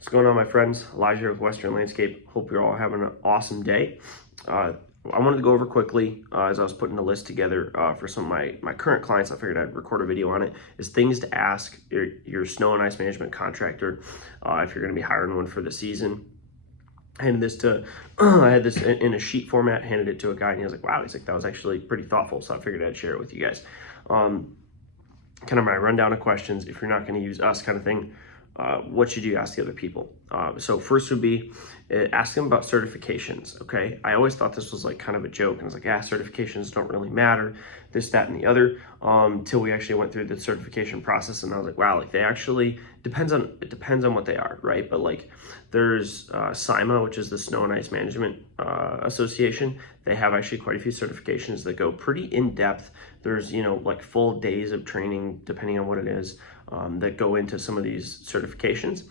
What's going on, my friends? Elijah here with Western Landscape. Hope you're all having an awesome day. I wanted to go over quickly as I was putting the list together for some of my current clients. I figured I'd record a video on it. Is things to ask your snow and ice management contractor if you're going to be hiring one for the season. I had this in a sheet format, handed it to a guy, and he was like, wow, he's like, that was actually pretty thoughtful. So I figured I'd share it with you guys. Kind of my rundown of questions, if you're not going to use us kind of thing. What should you ask the other people? So first would be ask them about certifications, okay? I always thought this was like kind of a joke, and I was like, certifications don't really matter, this, that, and the other, till we actually went through the certification process, and I was like, wow, like they actually, it depends on what they are, right? But like there's SIMA, which is the Snow and Ice Management Association. They have actually quite a few certifications that go pretty in depth. There's, like full days of training, depending on what it is, that go into some of these certifications.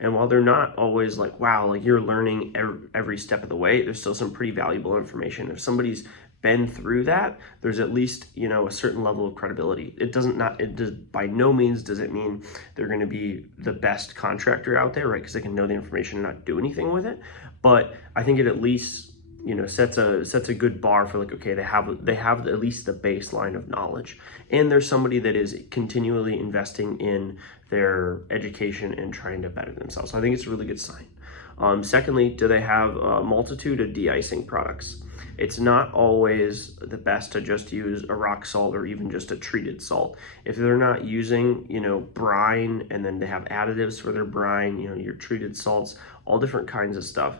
And while they're not always like, wow, like you're learning every step of the way, there's still some pretty valuable information. If somebody's been through that, there's at least, a certain level of credibility. By no means does it mean they're going to be the best contractor out there, right? Because they can know the information and not do anything with it. But I think it at least, sets a good bar for like, okay, they have at least the baseline of knowledge, and there's somebody that is continually investing in their education and trying to better themselves. So I think it's a really good sign. Secondly, do they have a multitude of de-icing products? It's not always the best to just use a rock salt or even just a treated salt. If they're not using, brine, and then they have additives for their brine, your treated salts, all different kinds of stuff.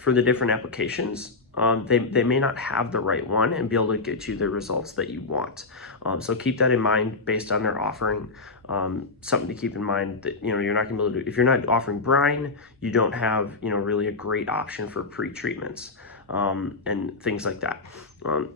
For the different applications, they may not have the right one and be able to get you the results that you want. So keep that in mind based on their offering. Something to keep in mind that, you're not gonna be able to do, if you're not offering brine, you don't have, really a great option for pre-treatments and things like that. And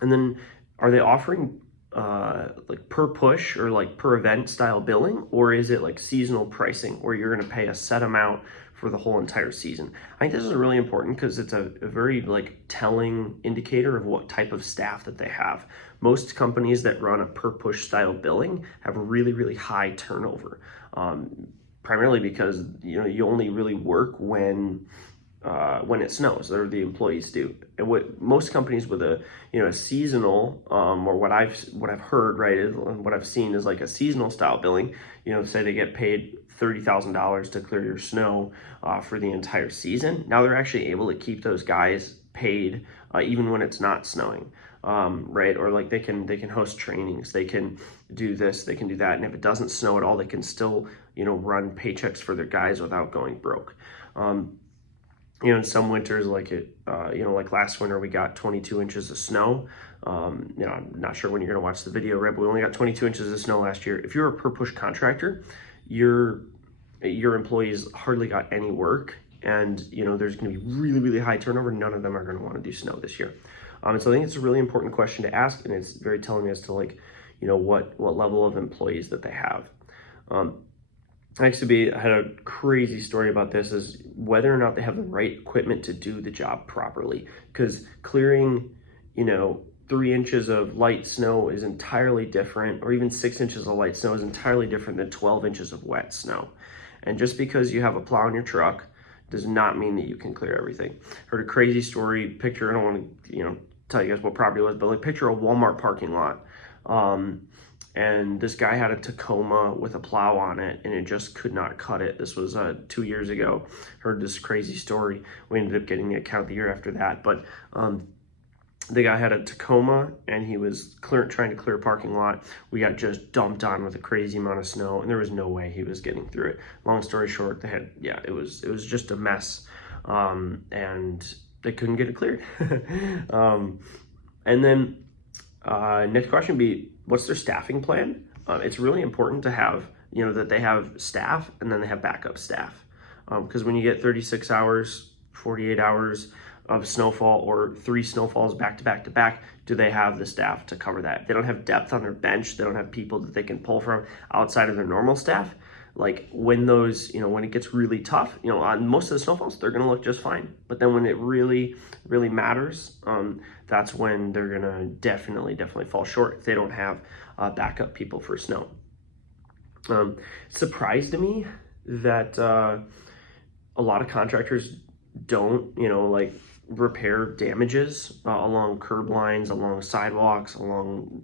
then are they offering like per push or like per event style billing, or is it like seasonal pricing where you're going to pay a set amount for the whole entire season? I think this is really important because it's a very like telling indicator of what type of staff that they have. Most companies that run a per push style billing have really, really high turnover, primarily because you only really work when it snows, or the employees do. And what most companies with a seasonal or what I've heard, right, and what I've seen is like a seasonal style billing. Say they get paid $30,000 to clear your snow for the entire season. Now they're actually able to keep those guys paid even when it's not snowing, right? Or like they can host trainings, they can do this, they can do that, and if it doesn't snow at all, they can still run paychecks for their guys without going broke. In some winters, like like last winter, we got 22 inches of snow. I'm not sure when you're gonna watch the video, right? But we only got 22 inches of snow last year. If you're a per push contractor, your employees hardly got any work, and there's gonna be really, really high turnover. None of them are gonna want to do snow this year. And so I think it's a really important question to ask, and it's very telling as to like, what level of employees that they have. I had a crazy story about this, is whether or not they have the right equipment to do the job properly. Because clearing, 3 inches of light snow is entirely different, or even 6 inches of light snow is entirely different than 12 inches of wet snow. And just because you have a plow in your truck does not mean that you can clear everything. Heard a crazy story, picture, I don't want to, tell you guys what property it was, but like picture a Walmart parking lot. And this guy had a Tacoma with a plow on it, and it just could not cut it. This was 2 years ago. Heard this crazy story. We ended up getting the account the year after that. But the guy had a Tacoma, and he was trying to clear a parking lot. We got just dumped on with a crazy amount of snow, and there was no way he was getting through it. Long story short, it was just a mess, and they couldn't get it cleared. And then next question would be, what's their staffing plan? It's really important to have, that they have staff and then they have backup staff. Because when you get 36 hours, 48 hours of snowfall, or 3 snowfalls back to back to back, do they have the staff to cover that? If they don't have depth on their bench, they don't have people that they can pull from outside of their normal staff. Like when those, when it gets really tough, on most of the snowfalls, they're gonna look just fine. But then when it really, really matters, that's when they're gonna definitely fall short if they don't have backup people for snow. Surprised to me that a lot of contractors don't, like repair damages along curb lines, along sidewalks, along,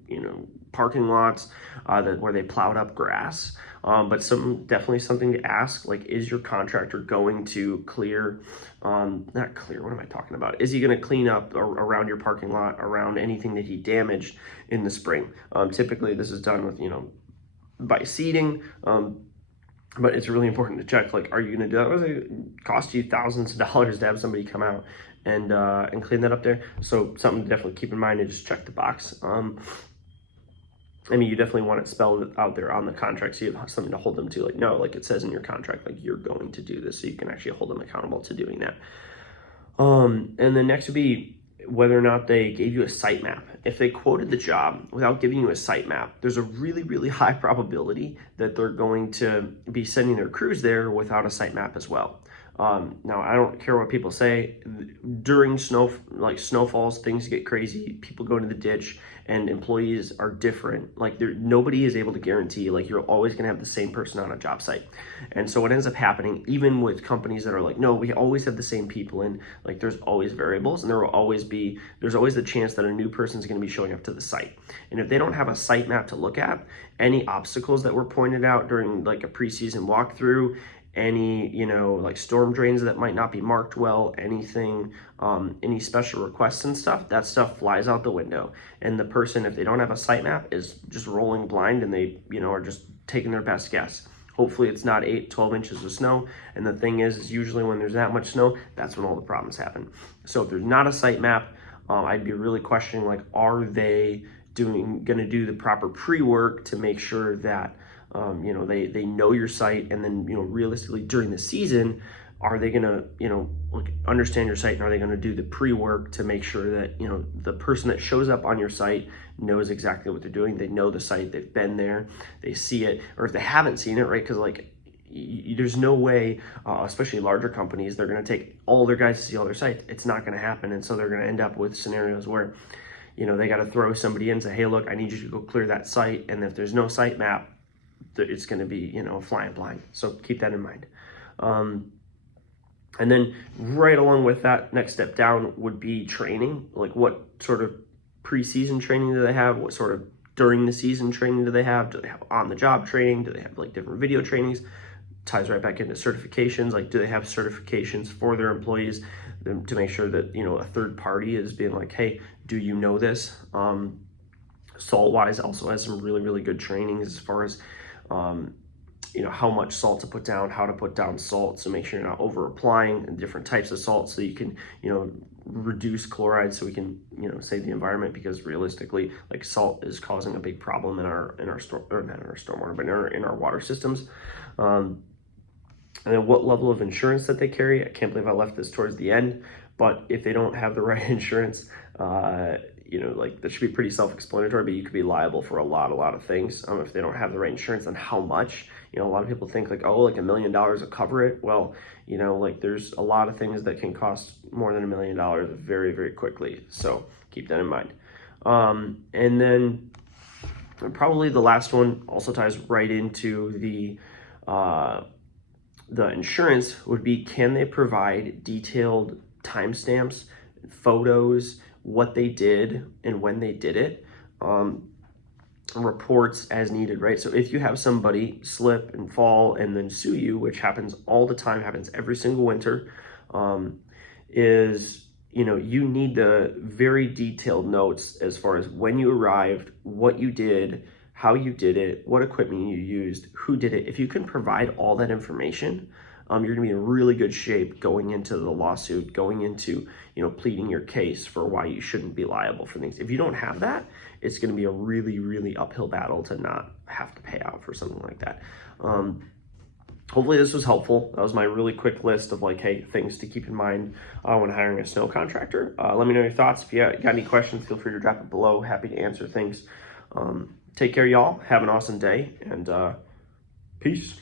parking lots where they plowed up grass. But definitely something to ask, like, is your contractor going to clear, not clear, what am I talking about? Is he going to clean up around your parking lot, around anything that he damaged in the spring? Typically this is done with, by seeding, but it's really important to check, like, are you going to do that? Was it cost you thousands of dollars to have somebody come out and clean that up there? So something to definitely keep in mind and just check the box. I mean, you definitely want it spelled out there on the contract so you have something to hold them to. Like, no, like it says in your contract, like you're going to do this, so you can actually hold them accountable to doing that. And then next would be whether or not they gave you a site map. If they quoted the job without giving you a site map, there's a really, really high probability that they're going to be sending their crews there without a site map as well. Now, I don't care what people say. During snowfalls, things get crazy. People go into the ditch, and employees are different. Like, nobody is able to guarantee, like, you're always going to have the same person on a job site. And so what ends up happening, even with companies that are like, no, we always have the same people, and like, there's always variables, and there's always the chance that a new person is going to be showing up to the site. And if they don't have a site map to look at, any obstacles that were pointed out during like a preseason walkthrough, any, like storm drains that might not be marked well, anything, any special requests and stuff, that stuff flies out the window. And the person, if they don't have a site map, is just rolling blind, and they, are just taking their best guess. Hopefully it's not 12 inches of snow. And the thing is usually when there's that much snow, that's when all the problems happen. So if there's not a site map, I'd be really questioning, like, are they going to do the proper pre-work to make sure that they know your site, and then, realistically during the season, are they going to, understand your site, and are they going to do the pre-work to make sure that, the person that shows up on your site knows exactly what they're doing. They know the site, they've been there, they see it, or if they haven't seen it, right? Because like, there's no way, especially larger companies, they're going to take all their guys to see all their sites. It's not going to happen. And so they're going to end up with scenarios where, they got to throw somebody in and say, hey, look, I need you to go clear that site. And if there's no site map, it's going to be, flying blind. So keep that in mind. And then right along with that, next step down would be training. Like, what sort of preseason training do they have? What sort of during the season training do they have? Do they have on-the-job training? Do they have like different video trainings? Ties right back into certifications. Like, do they have certifications for their employees to make sure that, a third party is being like, hey, do you know this? Salt-wise also has some really, really good trainings as far as, how much salt to put down, how to put down salt, so make sure you're not over applying, and different types of salt so you can, reduce chloride so we can, save the environment, because realistically, like, salt is causing a big problem in our stormwater, but in our water systems. And then what level of insurance that they carry. I can't believe I left this towards the end, but if they don't have the right insurance, like, that should be pretty self-explanatory, but you could be liable for a lot of things. If they don't have the right insurance, and how much. A lot of people think like, oh, like $1 million will cover it. Well, like, there's a lot of things that can cost more than $1 million very, very quickly. So keep that in mind. And then probably the last one also ties right into the insurance would be, can they provide detailed timestamps, photos, what they did and when they did it, reports as needed, right? So if you have somebody slip and fall and then sue you, which happens all the time, happens every single winter, you need the very detailed notes as far as when you arrived, what you did, how you did it, what equipment you used, who did it. If you can provide all that information, you're gonna be in really good shape going into the lawsuit, going into, pleading your case for why you shouldn't be liable for things. If you don't have that, it's gonna be a really, really uphill battle to not have to pay out for something like that. Hopefully this was helpful. That was my really quick list of like, hey, things to keep in mind when hiring a snow contractor. Let me know your thoughts. If you got any questions, feel free to drop it below. Happy to answer things. Take care, y'all. Have an awesome day, and peace.